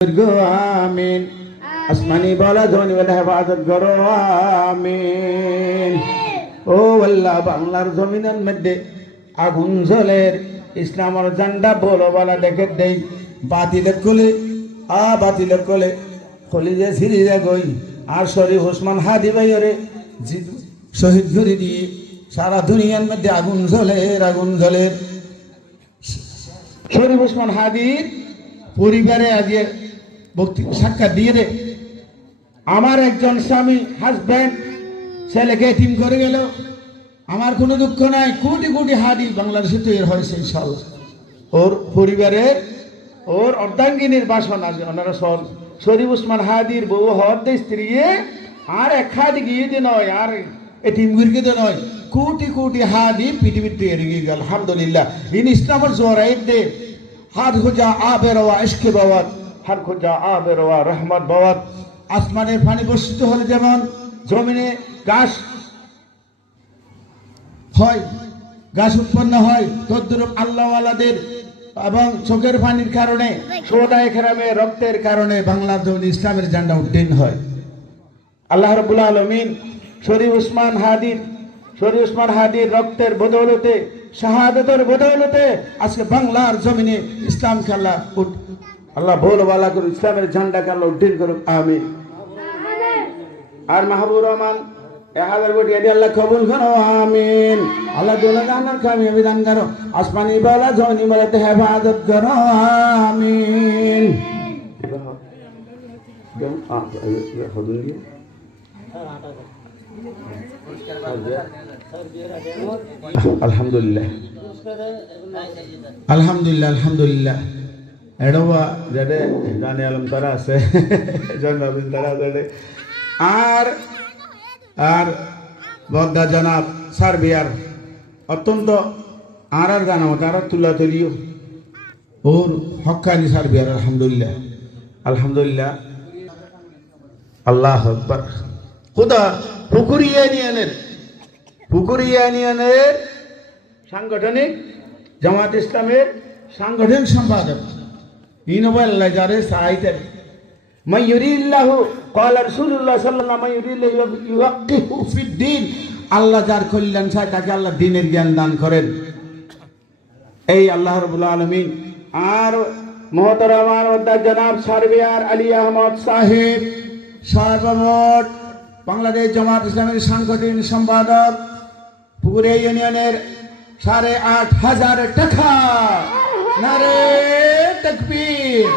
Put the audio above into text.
আমিন। আসমানি বলা ধ্বনি বলে হেফাজত করো আমিন। ও আল্লাহ, বাংলার জমিনের মধ্যে আগুন জ্বলের ইসলামের ঝান্ডা বলো বলা দেখে দেই বাতিলের কোলে বাতিলের কোলে খলিজে সিরিজে গই আর শরীফ ওসমান হাদি ভাইরে শহীদ করে দিয়ে সারা দুনিয়ার মধ্যে আগুন জ্বলের শরীফ ওসমান হাদির পরিবারে আজকে সাক্ষাৎ দিয়ে রে আমার একজন স্বামী হাজব্যান্ড ছেলেকে এতিম করে গেল, আমার কোনো দুঃখ নাই। কোটি কোটি হাদি বাংলাদেশে তৈরি হয়েছে ইনশাআল্লাহ। ওর পরিবারের ওর অর্ধাঙ্গিনীর বাসন আছে ওনারা সব শরীফ ওসমান হাদির বউ হরদে স্ত্রী আর এক হাদি গিয়ে দিয়ে নয় আর এতিম গুরকে দিয়ে নয়, কোটি কোটি হাদি পৃথিবীর তৈরি গিয়ে গেল। আলহামদুলিল্লাহ ইন ইসলামের জোরাইদ দে হাত খোঁজা আবে রওয়া ইশকে বাওয়াত, হাত খোঁজা আবে রওয়া রহমত বাওয়াত। আসমানের পানি বর্ষিত হলে যেমন জমিনে গাছ হয়, গাছ উৎপন্ন হয়, তদ্রূপ আল্লাহওয়ালাদের এবং চোখের পানির কারণে সোহাদায়ে কেরামে রক্তের কারণে বাংলার জমিনে ইসলামের ঝান্ডা উড্ডীন হয়। আল্লাহ রাব্বুল আলামিন শরীফ ওসমান হাদির রক্তের বদৌলতে শাহাদাতের বদৌলতে আজকে বাংলার জমিনে ইসলামকে আল্লাহ বলবালা করে ইসলামের ঝান্ডাকে আল্লাহ উড্ডীন করুক আমিন। আর মাহবুবুর রহমান 1000 কোটি আল্লাহ কবুল করো আমিন। আল্লাহ দোলা জানার কামিয়াবি দান করো, আসমানি বালা জনি বালাতে হেফাজত করো আমিন। আলহামদুলিল্লাহ আলহামদুলিল্লাহ আলহামদুলিল্লাহ এডোবা যেটা জানি আলম তারা আছে জনাবিন তারা আছে আর আর বদ্দা জনাব সার্বিয়ার অত্যন্ত আর জানাবো তারা তুলা তুলিও ওর হক্কানি সার্বিয়ার আলহামদুলিল্লাহ আলহামদুলিল্লাহ আল্লাহ আকবার। খুদা পুকুরিয়া ইউনিয়নের সাংগঠনিক জামাত ইসলামের সাংগঠনিক সম্পাদক ইনবাল্লাহ যারে সাইতেন মাইয়ুরিল্লাহু ক্বালা রাসূলুল্লাহ সাল্লাল্লাহু আলাইহি ওয়াসাল্লাম ইউয়াক্কিহু ফিদ্দীন। আল্লাহ যার কল্যাণ চায় তাকে আল্লাহ দ্বীনের জ্ঞান দান করেন, এই আল্লাহ রাব্বুল আলামিন। আর মুহতারামান ওয়াদা জনাব সার্বিয়ার আলী আহমদ সাহেব সর্বমোট বাংলাদেশ জামাত ইসলামের সাংগঠনিক সম্পাদক পুকুরিয়া ইউনিয়নের 8,500 টাকা। নারে তাকবীর।